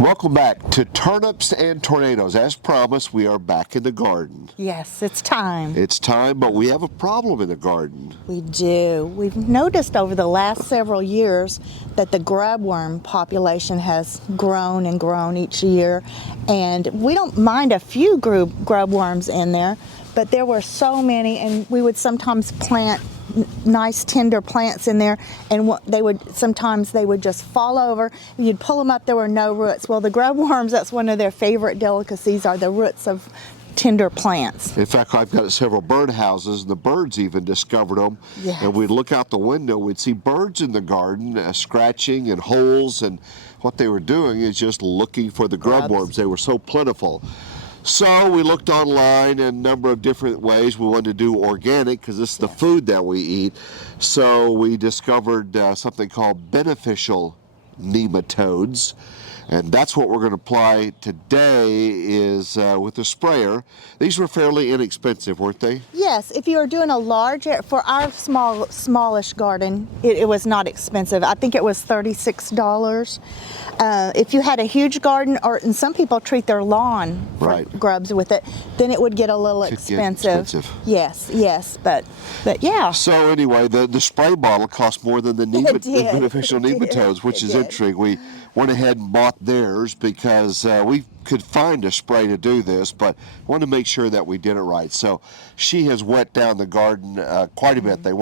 Welcome back to Turnips and Tornadoes. As promised, we are back in the garden. Yes, it's time. It's time, but we have a problem in the garden. We do. We've noticed over the last several years that the grub worm population has grown and grown each year. And we don't mind a few grub worms in there, but there were so many, and we would sometimes plant nice tender plants in there, and sometimes they would just fall over. You'd pull them up, there were no roots. Well, the grub worms, that's one of their favorite delicacies, are the roots of tender plants. In fact, I've got several bird houses, and the birds even discovered them. Yes. And we'd look out the window, we'd see birds in the garden scratching and holes, and what they were doing is just looking for the grub worms. They were so plentiful. So we looked online in a number of different ways. We wanted to do organic because this is the food that we eat. So we discovered something called beneficial nematodes. And that's what we're going to apply today is with the sprayer. These were fairly inexpensive, weren't they? Yes, if you are doing a large, for our smallish garden, it was not expensive. I think it was $36. If you had a huge garden, and some people treat their lawn for grubs with it, then it would get a little expensive. Yes, but yeah. So anyway, the spray bottle cost more than the beneficial nematodes, which is interesting. We went ahead and bought theirs because we could find a spray to do this, but wanted to make sure that we did it right. So she has wet down the garden quite a bit. They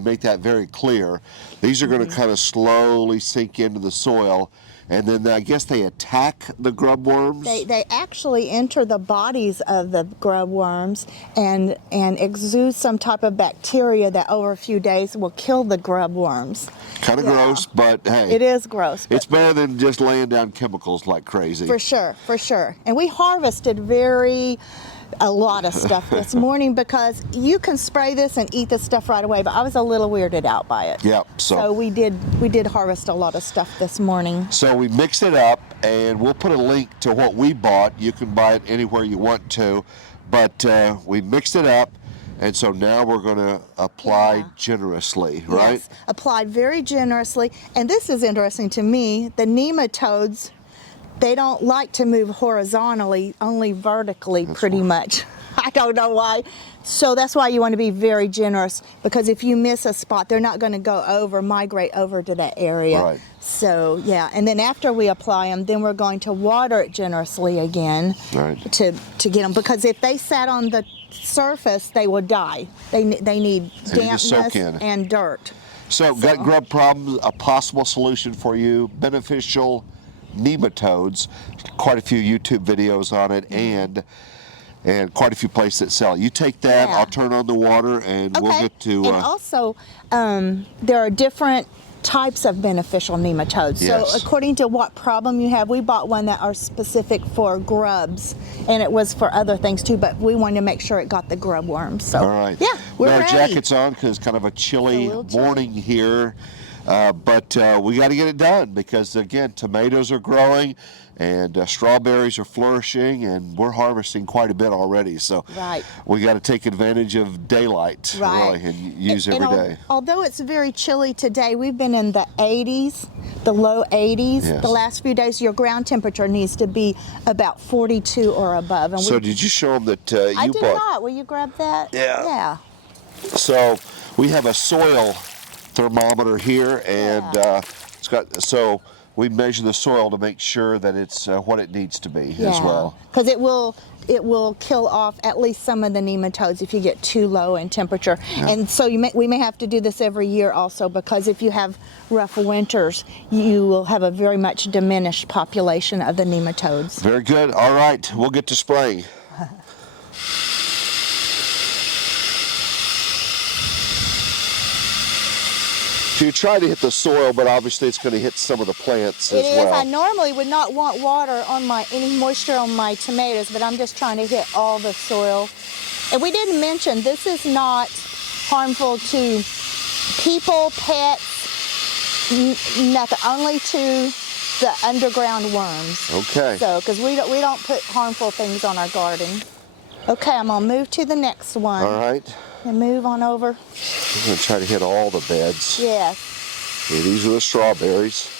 make that very clear. These are going to kind of slowly sink into the soil, and then I guess they attack the grub worms. They actually enter the bodies of the grub worms and exude some type of bacteria that over a few days will kill the grub worms. Kind of gross, but hey. It is gross. It's better than just laying down chemicals like crazy. For sure. And we harvested a lot of stuff this morning because you can spray this and eat this stuff right away, but I was a little weirded out by it. Yep. So we did harvest a lot of stuff this morning. So we mixed it up, and we'll put a link to what we bought. You can buy it anywhere you want to, but we mixed it up. And so now we're going to apply generously, right? Yes, applied very generously. And this is interesting to me. The nematodes, they don't like to move horizontally, only vertically pretty much. I don't know why. So that's why you want to be very generous, because if you miss a spot, they're not going to migrate over to that area. Right. So yeah, and then after we apply them, then we're going to water it generously again to get them, because if they sat on the surface, they will die. They need dampness and dirt. So gut grub problem, a possible solution for you, beneficial nematodes, quite a few YouTube videos on it, and quite a few places that sell. You take that, I'll turn on the water, and we'll get to... And also, there are different types of beneficial nematodes. Yes. So according to what problem you have, we bought one that are specific for grubs, and it was for other things too, but we wanted to make sure it got the grub worms. So, all right. Yeah, we're ready. Our jackets on because it's kind of a chilly morning here. But we got to get it done because, again, tomatoes are growing and strawberries are flourishing, and we're harvesting quite a bit already. So we got to take advantage of daylight really, and use every day. Although it's very chilly today, we've been in the 80s, the low 80s. The last few days, your ground temperature needs to be about 42 or above. And so did you show them that you I did not. Will you grab that? Yeah. So we have a soil thermometer here, and it's got, so we measure the soil to make sure that it's what it needs to be as well. Because it will kill off at least some of the nematodes if you get too low in temperature. And so we may have to do this every year also, because if you have rough winters, you will have a very much diminished population of the nematodes. Very good. All right, we'll get to spraying. You try to hit the soil, but obviously it's going to hit some of the plants as well. I normally would not want water on any moisture on my tomatoes, but I'm just trying to hit all the soil. And we didn't mention, this is not harmful to people, pets, nothing, only to the underground worms. Okay. So, because we don't put harmful things on our garden. Okay, I'm gonna move to the next one. All right. And move on over. I'm going to try to hit all the beds. Yes. Okay, these are the strawberries.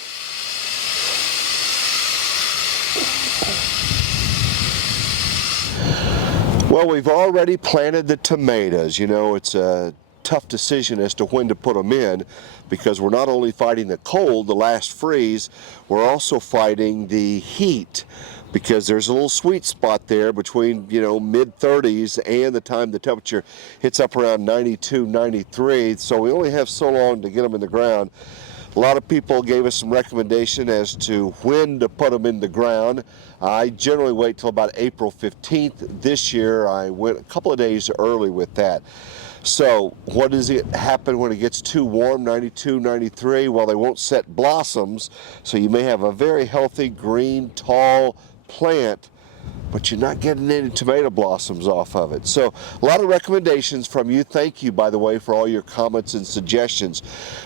Well, we've already planted the tomatoes. You know, it's a tough decision as to when to put them in, because we're not only fighting the cold, the last freeze, we're also fighting the heat, because there's a little sweet spot there between, you know, mid-30s and the time the temperature hits up around 92, 93. So we only have so long to get them in the ground. A lot of people gave us some recommendation as to when to put them in the ground. I generally wait till about April 15th. This year I went a couple of days early with that. So what does it happen when it gets too warm, 92, 93? Well, they won't set blossoms, so you may have a very healthy, green, tall plant, but you're not getting any tomato blossoms off of it. So a lot of recommendations from you. Thank you, by the way, for all your comments and suggestions.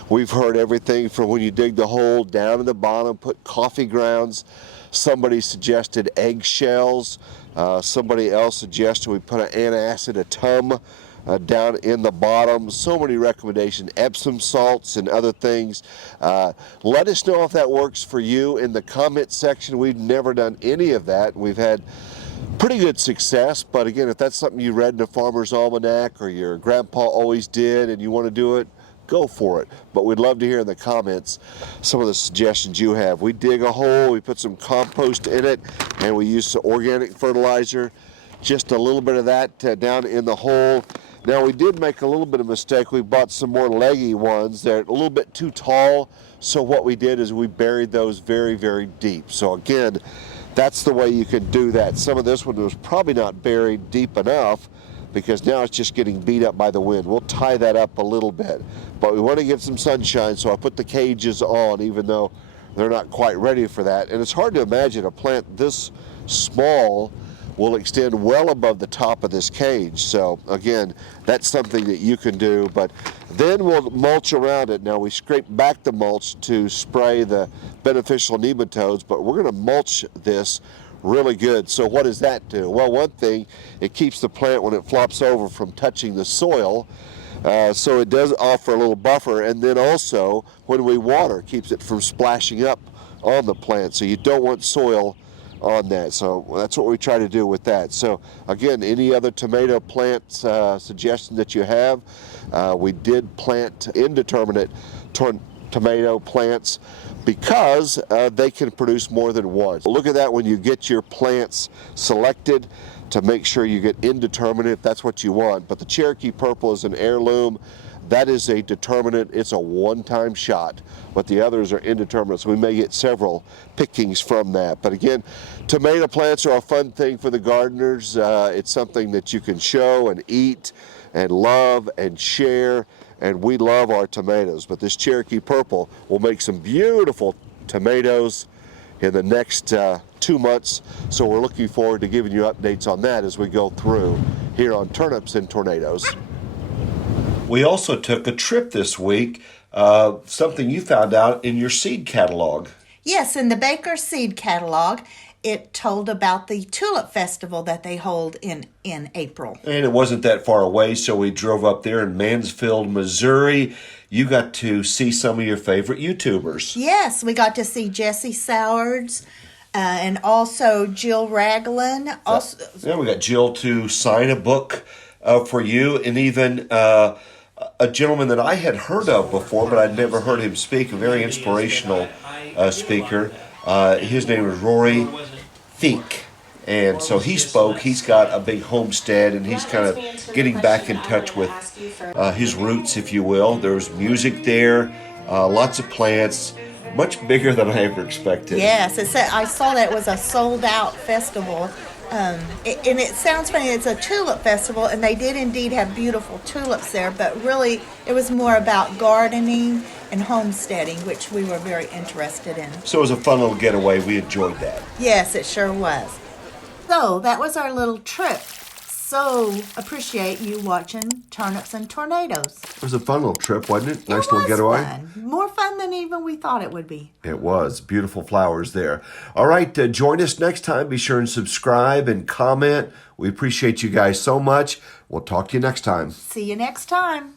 We've heard everything from when you dig the hole down in the bottom, put coffee grounds. Somebody suggested eggshells. Somebody else suggested we put an antacidatum down in the bottom. So many recommendations, Epsom salts and other things. Let us know if that works for you in the comment section. We've never done any of that. We've had pretty good success, but again, if that's something you read in a farmer's almanac or your grandpa always did and you want to do it, go for it. But we'd love to hear in the comments some of the suggestions you have. We dig a hole, we put some compost in it, and we use some organic fertilizer, just a little bit of that down in the hole. Now, we did make a little bit of a mistake. We bought some more leggy ones. They're a little bit too tall, so what we did is we buried those very, very deep. So again, that's the way you can do that. Some of this one was probably not buried deep enough, because now it's just getting beat up by the wind. We'll tie that up a little bit, but we want to get some sunshine, so I put the cages on, even though they're not quite ready for that. And it's hard to imagine a plant this small will extend well above the top of this cage. So again, that's something that you can do, but then we'll mulch around it. Now, we scrape back the mulch to spray the beneficial nematodes, but we're going to mulch this really good. So what does that do? Well, one thing, it keeps the plant, when it flops over, from touching the soil. So it does offer a little buffer, and then also when we water, keeps it from splashing up on the plant. So you don't want soil on that. So that's what we try to do with that. So again, any other tomato plant suggestions that you have, we did plant indeterminate tomato plants because they can produce more than one. Look at that when you get your plants selected, to make sure you get indeterminate if that's what you want. But the Cherokee Purple is an heirloom. That is a determinate. It's a one-time shot, but the others are indeterminate, so we may get several pickings from that. But again, tomato plants are a fun thing for the gardeners. It's something that you can show and eat and love and share, and we love our tomatoes. But this Cherokee Purple will make some beautiful tomatoes in the next 2 months, so we're looking forward to giving you updates on that as we go through here on Turnips and Tornadoes. We also took a trip this week, something you found out in your seed catalog. Yes, in the Baker Seed Catalog, it told about the Tulip Festival that they hold in April. And it wasn't that far away, so we drove up there in Mansfield, Missouri. You got to see some of your favorite YouTubers. Yes, we got to see Jesse Sowards and also Jill Ragland. Yeah, we got Jill to sign a book for you, and even a gentleman that I had heard of before, but I'd never heard him speak, a very inspirational speaker. His name is Rory Fink. And so he spoke. He's got a big homestead, and he's kind of getting back in touch with his roots, if you will. There's music there, lots of plants, much bigger than I ever expected. Yes, I saw that it was a sold-out festival. And it sounds funny, it's a tulip festival, and they did indeed have beautiful tulips there, but really it was more about gardening and homesteading, which we were very interested in. So it was a fun little getaway. We enjoyed that. Yes, it sure was. So that was our little trip. So appreciate you watching Turnips and Tornadoes. It was a fun little trip, wasn't it? Nice little getaway. Fun. More fun than even we thought it would be. It was. Beautiful flowers there. All right, join us next time. Be sure and subscribe and comment. We appreciate you guys so much. We'll talk to you next time. See you next time.